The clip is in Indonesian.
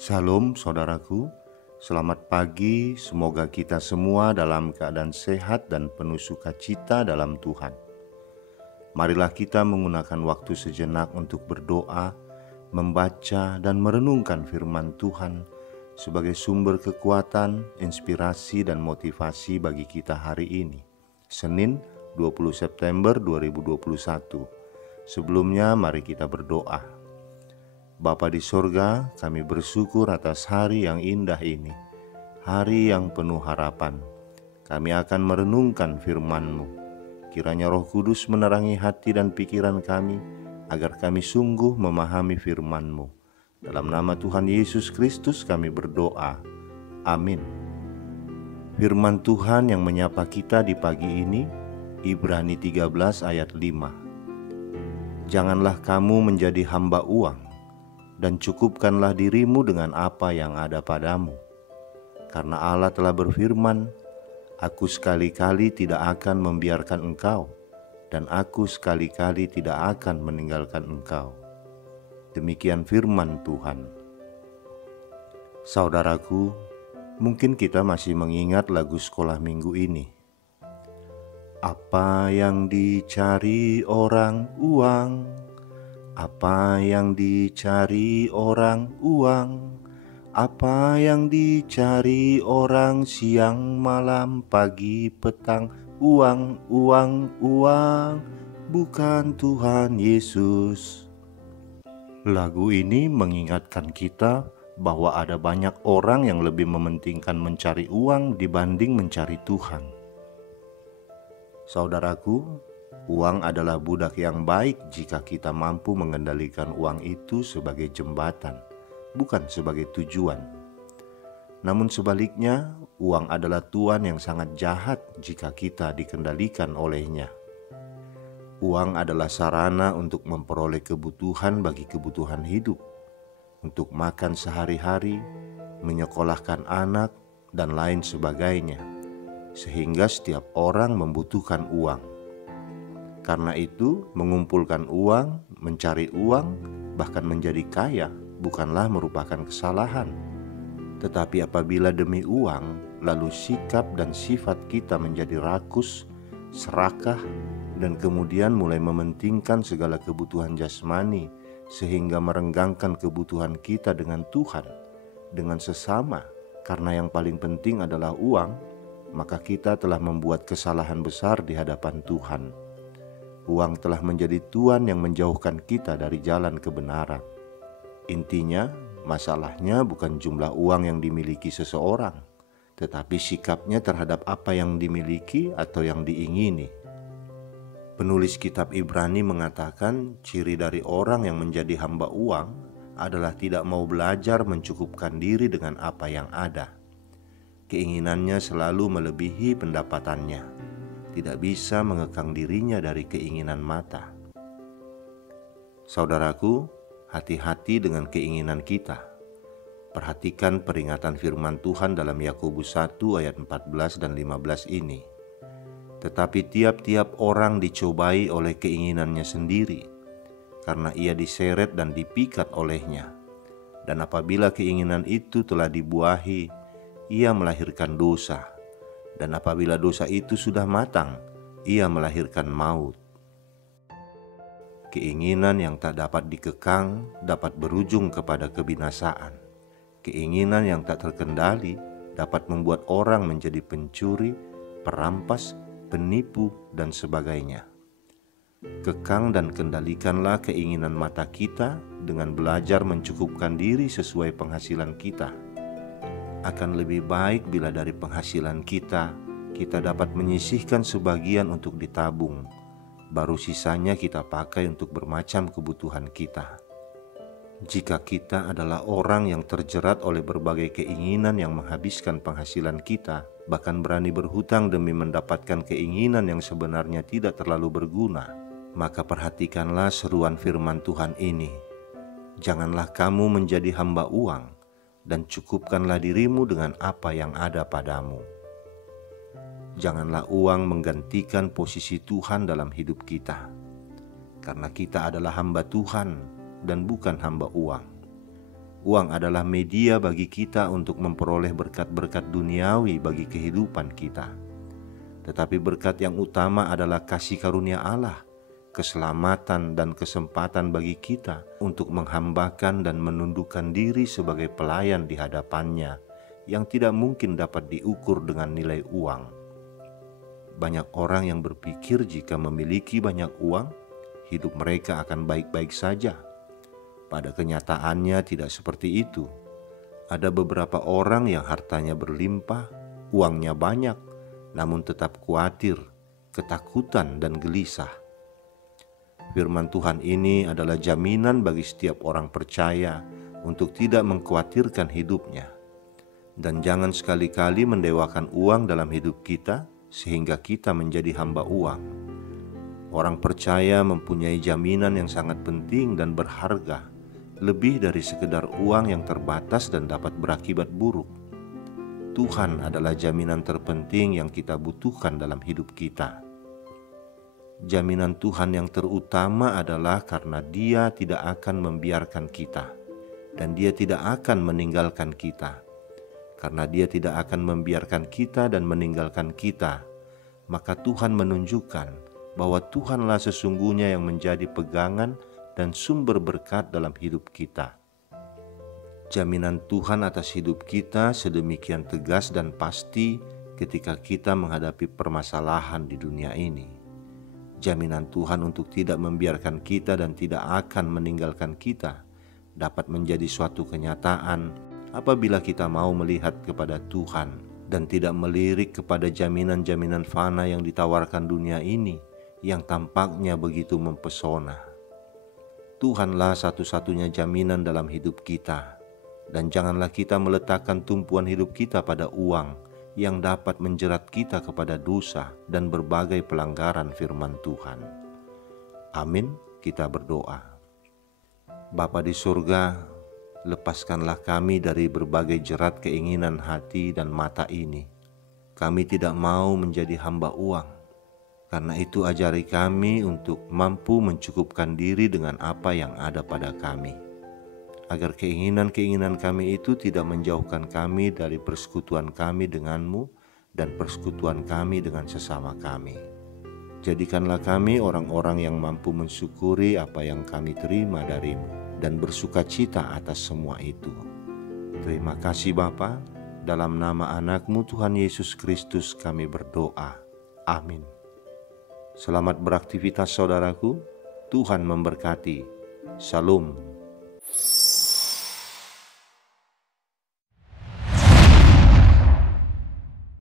Shalom saudaraku, selamat pagi, semoga kita semua dalam keadaan sehat dan penuh sukacita dalam Tuhan. Marilah kita menggunakan waktu sejenak untuk berdoa, membaca dan merenungkan firman Tuhan sebagai sumber kekuatan, inspirasi dan motivasi bagi kita hari ini, Senin 20 September 2021. Sebelumnya mari kita berdoa. Bapa di sorga, kami bersyukur atas hari yang indah ini, hari yang penuh harapan. Kami akan merenungkan firman-Mu. Kiranya Roh Kudus menerangi hati dan pikiran kami, agar kami sungguh memahami firman-Mu. Dalam nama Tuhan Yesus Kristus kami berdoa. Amin. Firman Tuhan yang menyapa kita di pagi ini, Ibrani 13 ayat 5. Janganlah kamu menjadi hamba uang, dan cukupkanlah dirimu dengan apa yang ada padamu. Karena Allah telah berfirman, Aku sekali-kali tidak akan membiarkan engkau, dan aku sekali-kali tidak akan meninggalkan engkau. Demikian firman Tuhan. Saudaraku, mungkin kita masih mengingat lagu sekolah minggu ini. Apa yang dicari orang uang, apa yang dicari orang uang, apa yang dicari orang siang, malam, pagi, petang, uang, uang, uang, bukan Tuhan Yesus. Lagu ini mengingatkan kita bahwa ada banyak orang yang lebih mementingkan mencari uang dibanding mencari Tuhan. Saudaraku, uang adalah budak yang baik jika kita mampu mengendalikan uang itu sebagai jembatan, bukan sebagai tujuan. Namun sebaliknya, uang adalah tuan yang sangat jahat jika kita dikendalikan olehnya. Uang adalah sarana untuk memperoleh kebutuhan bagi kebutuhan hidup, untuk makan sehari-hari, menyekolahkan anak, dan lain sebagainya, sehingga setiap orang membutuhkan uang. Karena itu, mengumpulkan uang, mencari uang, bahkan menjadi kaya bukanlah merupakan kesalahan. Tetapi apabila demi uang, lalu sikap dan sifat kita menjadi rakus, serakah, dan kemudian mulai mementingkan segala kebutuhan jasmani, sehingga merenggangkan kebutuhan kita dengan Tuhan, dengan sesama, karena yang paling penting adalah uang, maka kita telah membuat kesalahan besar di hadapan Tuhan. Uang telah menjadi tuan yang menjauhkan kita dari jalan kebenaran. Intinya, masalahnya bukan jumlah uang yang dimiliki seseorang, tetapi sikapnya terhadap apa yang dimiliki atau yang diingini. Penulis kitab Ibrani mengatakan ciri dari orang yang menjadi hamba uang adalah tidak mau belajar mencukupkan diri dengan apa yang ada. Keinginannya selalu melebihi pendapatannya. Tidak bisa mengekang dirinya dari keinginan mata. Saudaraku, hati-hati dengan keinginan kita. Perhatikan peringatan firman Tuhan dalam Yakobus 1 ayat 14 dan 15 ini. Tetapi tiap-tiap orang dicobai oleh keinginannya sendiri, karena ia diseret dan dipikat olehnya. Dan apabila keinginan itu telah dibuahi, ia melahirkan dosa. Dan apabila dosa itu sudah matang, ia melahirkan maut. Keinginan yang tak dapat dikekang dapat berujung kepada kebinasaan. Keinginan yang tak terkendali dapat membuat orang menjadi pencuri, perampas, penipu, dan sebagainya. Kekang dan kendalikanlah keinginan mata kita dengan belajar mencukupkan diri sesuai penghasilan kita. Akan lebih baik bila dari penghasilan kita dapat menyisihkan sebagian untuk ditabung, baru sisanya kita pakai untuk bermacam kebutuhan kita. Jika kita adalah orang yang terjerat oleh berbagai keinginan yang menghabiskan penghasilan kita, bahkan berani berhutang demi mendapatkan keinginan yang sebenarnya tidak terlalu berguna, maka perhatikanlah seruan firman Tuhan ini. Janganlah kamu menjadi hamba uang, dan cukupkanlah dirimu dengan apa yang ada padamu. Janganlah uang menggantikan posisi Tuhan dalam hidup kita, karena kita adalah hamba Tuhan dan bukan hamba uang. Uang adalah media bagi kita untuk memperoleh berkat-berkat duniawi bagi kehidupan kita. Tetapi berkat yang utama adalah kasih karunia Allah, keselamatan dan kesempatan bagi kita untuk menghambakan dan menundukkan diri sebagai pelayan di hadapannya yang tidak mungkin dapat diukur dengan nilai uang. Banyak orang yang berpikir jika memiliki banyak uang, hidup mereka akan baik-baik saja. Pada kenyataannya tidak seperti itu. Ada beberapa orang yang hartanya berlimpah, uangnya banyak, namun tetap khawatir, ketakutan, dan gelisah. Firman Tuhan ini adalah jaminan bagi setiap orang percaya untuk tidak mengkhawatirkan hidupnya. Dan jangan sekali-kali mendewakan uang dalam hidup kita sehingga kita menjadi hamba uang. Orang percaya mempunyai jaminan yang sangat penting dan berharga, lebih dari sekedar uang yang terbatas dan dapat berakibat buruk. Tuhan adalah jaminan terpenting yang kita butuhkan dalam hidup kita. Jaminan Tuhan yang terutama adalah karena Dia tidak akan membiarkan kita, dan Dia tidak akan meninggalkan kita. Karena Dia tidak akan membiarkan kita dan meninggalkan kita, maka Tuhan menunjukkan bahwa Tuhanlah sesungguhnya yang menjadi pegangan dan sumber berkat dalam hidup kita. Jaminan Tuhan atas hidup kita sedemikian tegas dan pasti ketika kita menghadapi permasalahan di dunia ini. Jaminan Tuhan untuk tidak membiarkan kita dan tidak akan meninggalkan kita dapat menjadi suatu kenyataan apabila kita mau melihat kepada Tuhan dan tidak melirik kepada jaminan-jaminan fana yang ditawarkan dunia ini yang tampaknya begitu mempesona. Tuhanlah satu-satunya jaminan dalam hidup kita, dan janganlah kita meletakkan tumpuan hidup kita pada uang yang dapat menjerat kita kepada dosa dan berbagai pelanggaran firman Tuhan. Amin, kita berdoa. Bapa di surga, lepaskanlah kami dari berbagai jerat keinginan hati dan mata ini. Kami tidak mau menjadi hamba uang. Karena itu ajari kami untuk mampu mencukupkan diri dengan apa yang ada pada kami, agar keinginan-keinginan kami itu tidak menjauhkan kami dari persekutuan kami denganmu dan persekutuan kami dengan sesama kami. Jadikanlah kami orang-orang yang mampu mensyukuri apa yang kami terima darimu dan bersuka cita atas semua itu. Terima kasih Bapa, dalam nama anakmu Tuhan Yesus Kristus kami berdoa. Amin. Selamat beraktivitas saudaraku, Tuhan memberkati. Shalom.